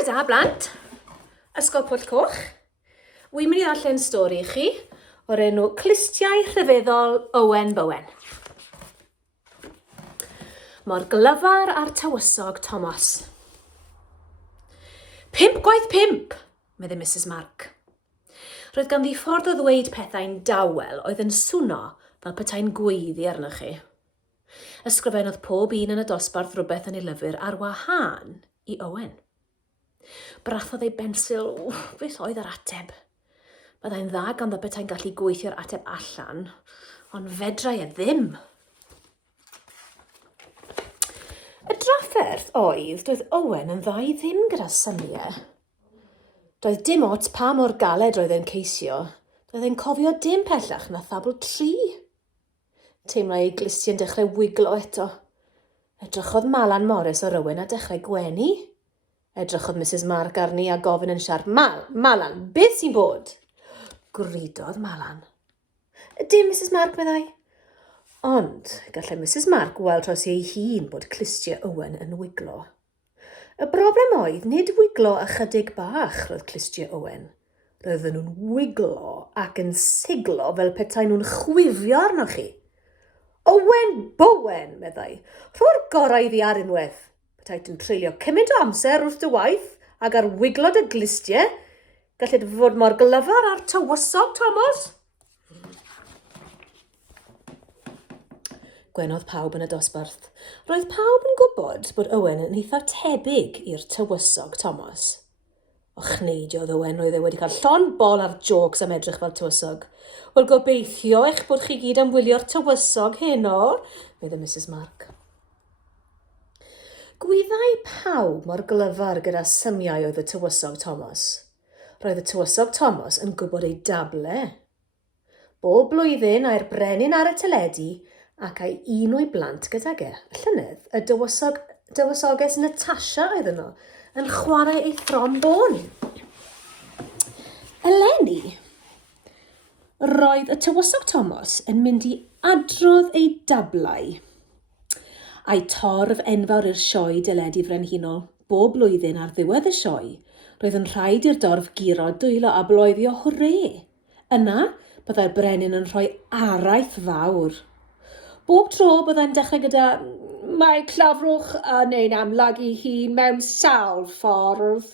Bore da, blant. Ysgol Pwll Coch. Wy'n mynd i ddarllen stori i chi o'r enw Clustiau Rhyfeddol Owen Bowen. Mor glyfar a'r tywysog Thomas. 5 gwaith 5, medde Mrs Mark. Roedd ganddi ffordd o ddweud pethau'n dawel oedd yn swno fel petai'n gweiddi arnoch chi. Ysgrifennodd pob un yn y dosbarth rhywbeth yn ei lyfr ar wahân i Owen. Brathodd ei bensil, beth oedd yr ateb? Byddai'n dda ganddo betai'n gallu gweithio'r ateb allan, ond fedrai e ddim. Y drafferth oedd doedd Owen yn dda i ddim gyda syniau. Doedd dim ots pa mor galed roedd e'n ceisio, doedd e'n cofio dim pellach na thabl 3. Teimlau ei glistio'n dechrau wiglo eto. Edrychodd Malan Morris o rywun a dechrau gwenu. Edrychodd Mrs Mark arni a gofyn yn siarp, Malan, beth sy'n bod? Gridodd Malan. Dim, Mrs Mark, meddai. Ond gallai Mrs Mark weld tros ei hun bod clustiau Owen yn wiglo. Y broblem oedd nid wiglo ychydig bach roedd clustiau Owen. Roedden nhw'n wiglo ac yn siglo fel petai nhw'n chwifio arnoch chi. Owen Bowen, meddai, rho'r gorau iddi ar unwaith. Petai yn treulio cymaint o amser wrth dy waith ac ar wiglo dy glistiau, gallai fod mor glyfar ar tywysog Thomas. Gwenodd pawb yn y dosbarth. Roedd pawb yn gwybod bod Owen yn eitha tebyg i'r tywysog Thomas. O chneidiodd Owen oedd e wedi cael llon bol ar jocs am edrych fel tywysog. Wel, gobeithio eich bod chi gyd am wylio'r tywysog heno, medde Mrs Mark. Gwyddai pawb mor glyfar gyda symiau oedd y tywysog Thomas. Roedd y tywysog Thomas yn gwybod ei dable. Bob blwyddyn a'r brenin ar y teledu ac ai un o'i blant gydag e. Llynedd, y dywysoges Natasha oedd yno, yn chwarae ei thrombôn. Eleni, roedd y tywysog Thomas yn mynd i adrodd ei dablau. A'i torf enfawr i'r sioe deledu frenhinol bob blwyddyn ar ddiwedd y sioe, roedd yn rhaid i'r dorf giro dwylo a bloeddio hwrê. Yna, byddai'r brenin yn rhoi araith fawr. Bob tro byddai'n dechrau gyda, mae clafrwch yn ein amlag i hun mewn sawl ffordd.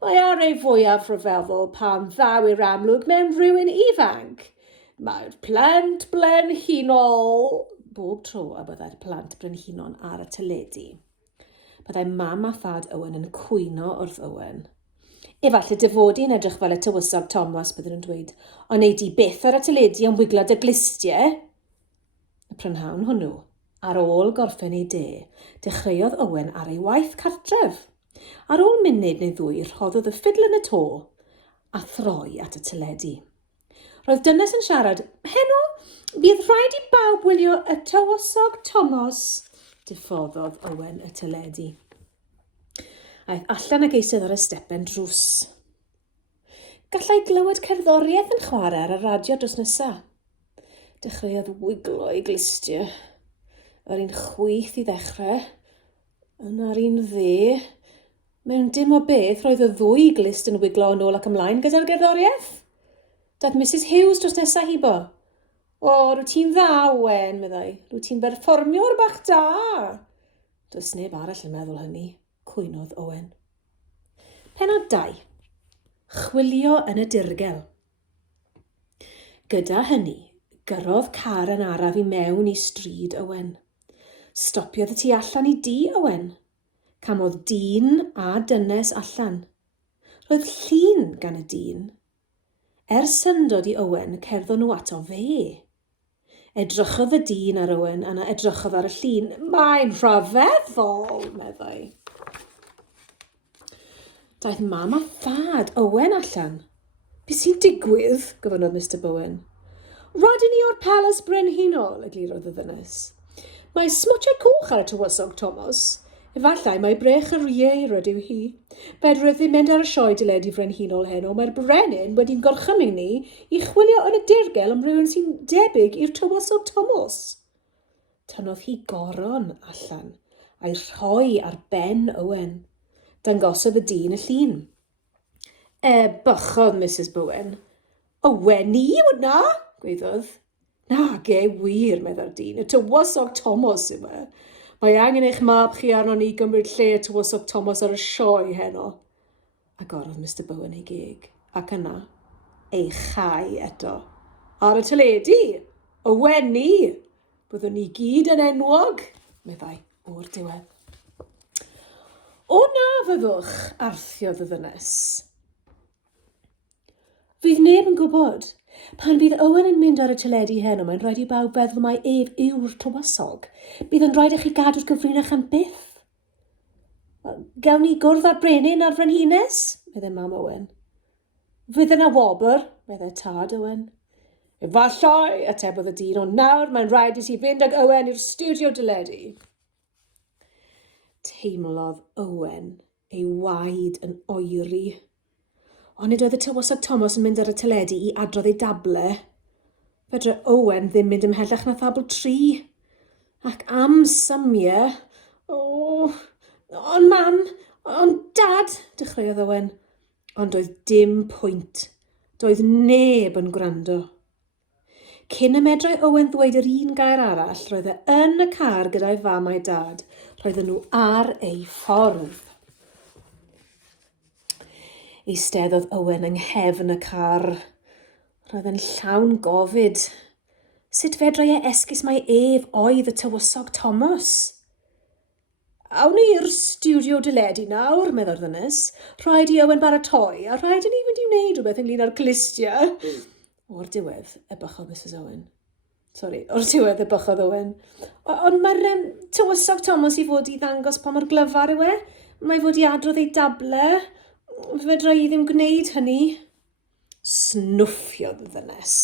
Mae ar ei fwyaf rhyfeddol pan ddaw i'r amlwg mewn rhywun ifanc. Mae'r plant blenhinol. Bob tro a byddai'r plant brenhinon ar y teledu. Byddai mam a thad Owen yn cwyno wrth Owen. Efallai dyfodi'n edrych fel y tywysog Thomas bydden nhw'n dweud, ond ei di beth ar y teledu am wiglo dy glistiau? Y prynhawn hwnnw, ar ôl gorffen ei de, dechreuodd Owen ar ei waith cartref. Ar ôl munud neu ddwy, rhoddodd y ffidl yn y to a throi at y teledu. Roedd dynes yn siarad, heno, bydd rhaid i bawb wylio y tywysog Thomas, diffoddodd Owen y teledu. Aeth allan ag eistedd ar y stepen drws. Gallai glywed cerddoriaeth yn chwarae ar y radio dros nesaf. Dechreuodd wiglo ei glistiau. Yr un chwith i ddechrau, yna'r un dde. Mewn dim o beth roedd y ddwy glist yn wiglo yn ôl ac ymlaen gyda'r gerddoriaeth. Daeth Mrs Hughes dros nesaf hibo. O, rwy ti'n dda, Owen, meddai. Rwy ti'n berfformio'r bach da. Does neb arall yn meddwl hynny, cwynodd Owen. Pennod 2. Chwilio yn y dirgel. Gyda hynny, gyrrodd car yn araf i mewn i stryd Owen. Stopiodd y tu allan i dŷ Owen. Camodd dyn a dynes allan. Roedd llun gan y dyn. Syndod i Owen cerddo nhw ato fe. Edrychodd y dyn ar Owen a edrychodd ar y llun. Mae'n rhyfeddol, meddai. Daeth mam a thad Owen allan. Be sy'n digwydd, gofynnodd Mr Bowen. Rydyn ni o'r Palace Brenhinol, eglurodd y ddynes. Mae smwtiau coch ar y tywysog Thomas. Efallai mae brech yr ieir ydyw hi. Fedrwydd ddim mynd ar y sioe deledu frenhinol heno. Mae'r brenin wedi'n gorchymyn ni i chwilio yn y dirgel am rhywun sy'n debyg i'r tywysog Thomas. Tynnodd hi goron allan a'i rhoi ar ben Owen. dangosodd y dyn y llun. Bychodd Mrs Bowen. Owen i hwnna, gweiddodd. Na, ge wir, medda'r dyn. Y tywysog Thomas yw e. Mae angen eich mab chi arno ni gymryd lle y tywysog Thomas ar y sioe heno. Agorodd Mr Bowen ei geg, ac yna, ei chai eto. Ar y teledu, Owen i. Byddwn ni gyd yn enwog, meddai o'r diwedd. O na fyddwch, arthiodd y ddynes. Fydd neb yn gwybod. Pan bydd Owen yn mynd ar y teledu heno, mae'n rhaid i bawb feddwl mai ef yw'r tywysog. Bydd yn rhaid i chi gadw'r gyfrinach am byth. Gawn ni gwrdd ar brenin ar frenhines, meddai mam Owen. Fydd yna wobr, meddai tad Owen. Efallai, atebodd y dyn, ond nawr mae'n rhaid i ti fynd ag Owen i'r studio dyledu. Teimlodd Owen ei waed yn oeri. Ond nid oedd y tywysog Thomas yn mynd ar y teledu i adrodd ei dable. Fedre Owen ddim mynd ymhellach na thabl 3. Ac am symiau... Ond mam, ond dad, dechreuodd Owen. Ond doedd dim pwynt. Doedd neb yn gwrando. Cyn y medrai Owen ddweud yr un gair arall, roedd e yn y car gyda'i fam a'i dad. Roedden nhw ar ei ffordd. Eisteddodd Owen yng nghefn y car. Roedd yn llawn gofid. Sut fedrai e esgus mai ef oedd y tywysog Thomas? Awn ni i'r studio dyledu nawr, meddo'r ddynes. Rhaid i Owen baratoi, a rhaid i ni fynd i wneud rhywbeth ynglyn â'r Clustiau. O'r diwedd, y bychodd Mrs Owen. O'r diwedd, y bychodd Owen. Ond mae'r tywysog Thomas i fod i ddangos pa mor glyfar yw e. Mae fod i adrodd ei dable. Fedra i ddim gwneud hynny. Snwffiodd y ddynes.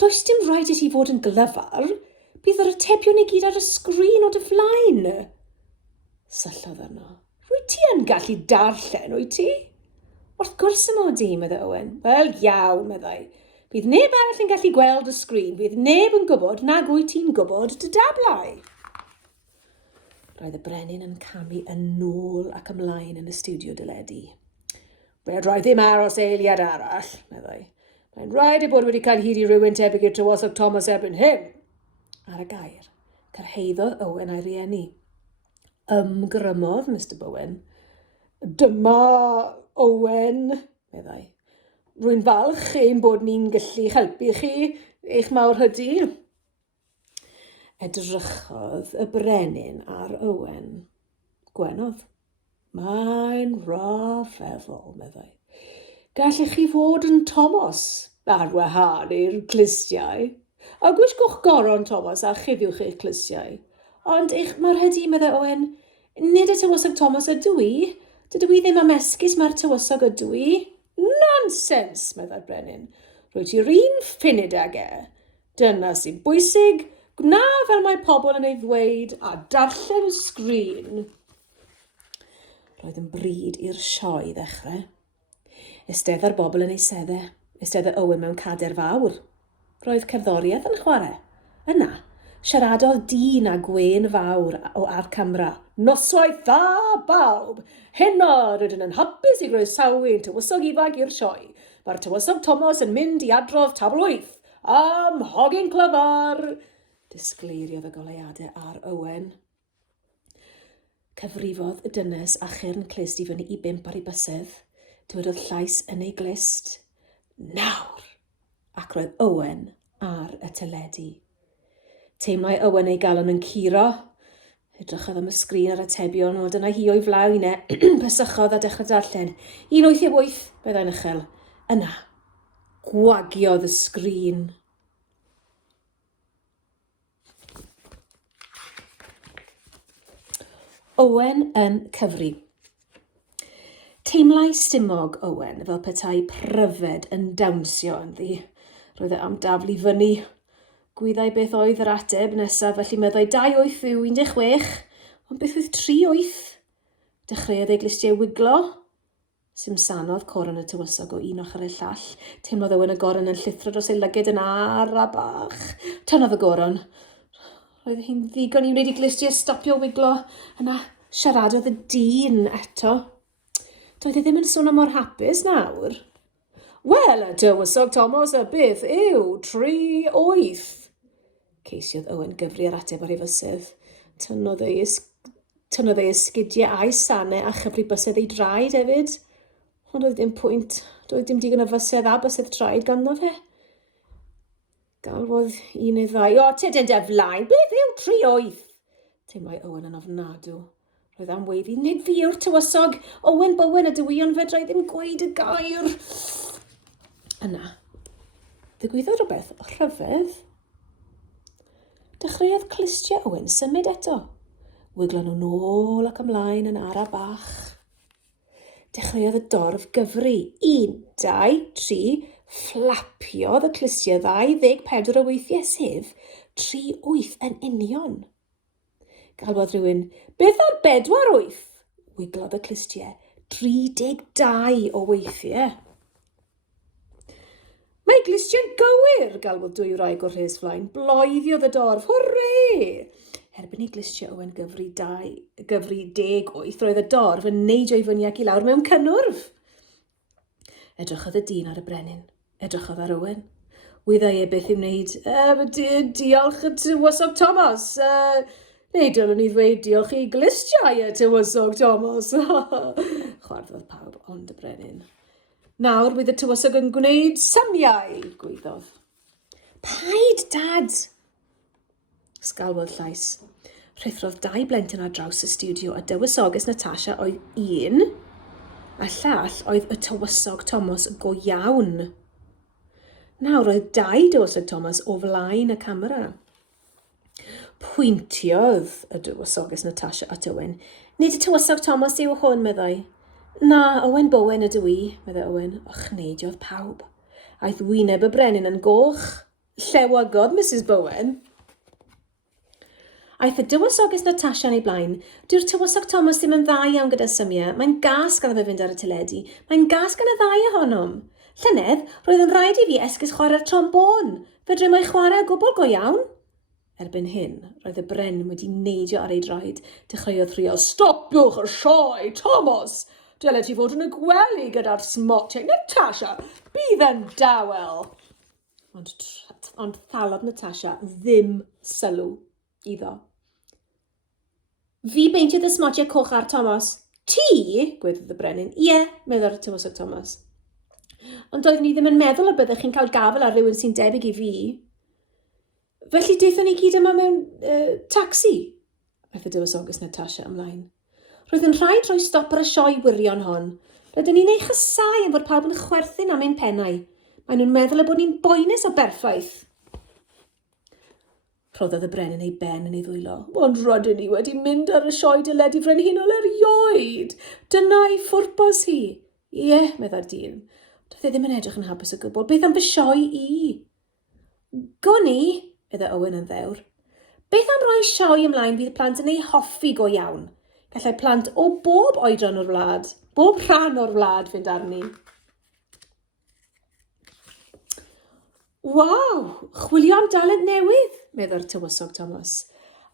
Does dim rhaid i ti fod yn glyfar. Bydd yr atebion i gyd ar y sgrin o dy flaen. Syllodd arno. Rwy ti yn gallu darllen, wyt ti? Wrth gwrs y mod i, meddai Owen. Wel, iawn, meddai. Bydd neb arall yn gallu gweld y sgrin. Bydd neb yn gwybod nag wyt ti'n gwybod dy dablau. Roedd y brenin yn camu yn ôl ac ymlaen yn y studio dyledu. Fedrai ddim aros eiliad arall, meddai. Mae'n rhaid ei bod wedi cael hyd i rywun tebyg i'r tywysog Thomas erbyn hyn. Ar y gair, cyrhaeddodd Owen a'i rieni. Ymgrymodd Mr Bowen. Dyma Owen, meddai. Rwy'n falch ein bod ni'n gallu helpu chi, eich mawr hydi. Edrychodd y brenin ar Owen. Gwenodd. Mae'n Rhyfeddol, meddai. Gallech chi fod yn Thomas ar wahân i'r Clustiau. A gwisgwch goron Thomas a chyddiwch eich Clustiau. Ond eich mawr hydi, meddai Owen, nid y tywysog Thomas ydw i. Dydw i ddim am esgus mae'r tywysog ydw i. Nonsens, meddai'r brenin. Rwy ti'r un ffunud ag e. Dyna sy'n bwysig, gwna fel mae pobl yn ei ddweud a darllen y sgrin. Roedd yn bryd i'r sioe ddechrau. Estedda'r bobl yn ei seddau. Estedda Owen mewn cader fawr. Roedd cerddoriaeth yn chwarae. Yna, siaradodd dyn a gwen fawr ar camera. Noswaith dda bawb! Heno rydyn yn hapus i groesawu ein tywysog ifanc i'r sioe. Mae'r tywysog Thomas yn mynd i adrodd tabl 8. Am hogyn clyfar! Disgleiriodd y goleuadau ar Owen. Cyfrifodd y dynes a chyrn clust i fyny i 5 ar ei bysedd. Dywedodd llais yn ei glist. Nawr! Ac roedd Owen ar y teledu. Teimlai Owen ei galon yn curo. Edrychodd am y sgrin ar atebion, wel dyna hi o'i flawn e. Pysychodd a dechrau darllen. 188, byddai'n uchel. Yna, gwagiodd y sgrin. Owen yn cyfri. Teimlai stumog Owen fel petai pryfed yn dawnsio ynddi. Roedd e am daflu fyny. Gwyddai beth oedd yr ateb nesaf, felly meddai 2-8 yw 16, ond beth oedd 3-8? Dechreuodd ei glistiau wiglo. Simsanodd coron y tywysog o un ochr y llall. Teimlodd Owen y goron yn llithro dros ei lyged yn ar a bach. Tynnodd y goron. Roedd hi'n ddigon i wneud i glistiau stopio wiglo. Yna, Siaradodd y dyn eto. Doedd e ddim yn sôn am mor hapus nawr. Wel, y tywysog Thomas y byth yw 3-8. Ceisiodd Owen gyfri ar ateb ar ei fysydd. Tynnodd ei esgidiau a'i sanau a chyfri bysedd ei draed hefyd. Ond doedd dim pwynt, doedd dim digon o fysedd a bysedd traed ganddo fe. Galwodd un neu ddau, o, tydyn dyflaen, beth yw 3-8? Teimlai Owen yn ofnadw. Roedd am weiddi, nid fi yw'r tywysog, Owen Bowen y dywion fedrai ddim gweud y gair. Yna, ddigwyddodd rhywbeth rhyfedd. Dechreuodd Clustiau Owen symud eto. Wiglo nhw nôl ac ymlaen yn ara bach. Dechreuodd y dorf gyfri. 1, 2, 3, fflapiodd y clustiau 24 o weithiau, sef 3-8 yn union. Galwodd rhywun, beth ar 4-8? Wiglodd y clustiau 32 o weithiau. Mae glustiau'n gywir, galwodd 2 wraig o'r rhes flaen. Bloeddiodd y dorf, hwrre! Erbyn i Clustiau Owen gyfri 10-8, roedd y dorf yn neidio i fyny ac i lawr mewn cynnwrf. Edrychodd y dyn ar y brenin. Edrychodd ar Owen. Wyddai e beth i'w wneud. Diolch y tywysog Thomas. Neu dylwn ni ddweud diolch i Clustiau y tywysog Thomas. Chwarddodd pawb ond y brenin. Nawr bydd y tywysog yn gwneud symiau, gweiddodd. Paid, dad! Sgalwodd llais. Rhythrodd 2 blentyn ar draws y studio a dywysoges Natasha oedd 1, a llall oedd y tywysog Thomas go iawn. Nawr oedd 2 tywysog Thomas o flaen y camera. Pwyntiodd y dywysoges Natasha at Owen. Nid y tywysog Thomas yw hwn, meddai. Na, Owen Bowen ydw i, meddai Owen, o chneidiodd pawb. Aeth wyneb y brenin yn goch. Llewygodd Mrs Bowen. Aeth y dywysoges Natasha yn ei blaen. Dyw'r tywysog Thomas ddim yn dda iawn gyda symiau. Mae'n gas gan fe fynd ar y teledu. Mae'n gas gan y ddau ohonom. Llynedd, roedd yn rhaid i fi esgus chwarae'r trombôn. Fedrym o'i chwarae gwbl go iawn. Erbyn hyn, roedd y brenin wedi neidio ar ei draed. Dechreuodd rhio, stopiwch y sioe, Thomas! Dyle ti fod yn y gwely gyda'r smotiau. Natasha, bydd yn dawel. Ond thalodd Natasha ddim sylw iddo. Fi beintiodd y smotiau coch ar Thomas. Ti? Gwedodd y brenin. Ie, medda'r tywysog Thomas. Ond doeddwn ni ddim yn meddwl y byddech chi'n cael gafel ar rhywun sy'n debyg i fi. Felly daethon ni gyd yma mewn taxi. Aeth y dywysoges Natasha ymlaen. Roedd yn rhaid rhoi stop ar y sioe wirion hon. Rydyn ni'n ei chysau am fod pawb yn chwerthin am ein pennau. Maen nhw'n meddwl y bod ni'n boenus o berffaith. Rhoddodd y brenin ei ben yn ei ddwylo. Ond rydyn ni wedi mynd ar y sioe dyledu frenhinol erioed. Dyna ei ffwrpas hi. Ie, medda'r dyn. Doedd e ddim yn edrych yn hapus o gwbl. Beth am fy sioe i? Gwni, edda Owen yn ddewr. Beth am roi sioe ymlaen fydd y plant yn ei hoffi go iawn? Gallai plant o bob oedran o'r wlad, bob rhan o'r wlad fynd arni. Waw, chwilio am dalent newydd, medda'r tywysog Thomas.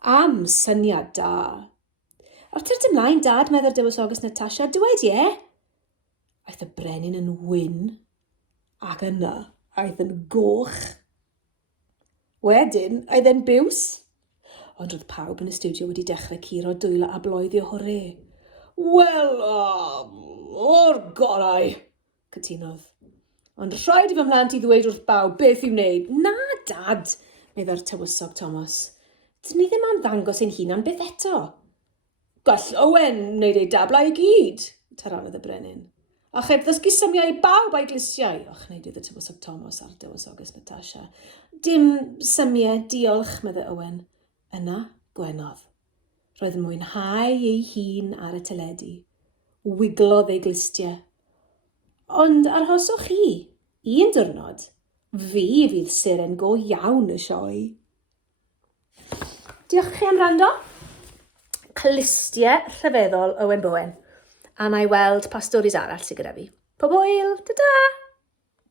Am syniad da. Arter ymlaen, dad, medda'r dywysoges Natasha, dweud ie? Aeth y brenin yn wyn, ac yna aeth yn goch. Wedyn, aeth e'n biws. Ond roedd pawb yn y studio wedi dechrau curo dwylo a bloeddio hwrre. Wel, o'r gorau, cytunodd. Ond rhaid i fy mhlant i ddweud wrth bawb beth i'w wneud. Na, dad, medda'r tywysog Thomas. Dyn ni ddim am ddangos ein hunan beth eto. Gall Owen wneud ei dablau i gyd, taranodd y brenin. A cheb ddysgu symiau i bawb a'i glustiau. Och, neidiodd y tywysog Thomas a'r dywysoges Natasha. Dim symiau, diolch, meddai Owen. Yna, gwenodd. Roedd yn mwynhau ei hun ar y teledu. Wiglodd ei glustiau. Ond arhoswch chi, un diwrnod, fi fydd seren go iawn y sioe. Diolch chi am wrando. Clustiau Rhyfeddol Owen Bowen. A na i weld pa storis arall sydd gyda fi. Pob hwyl, ta-da!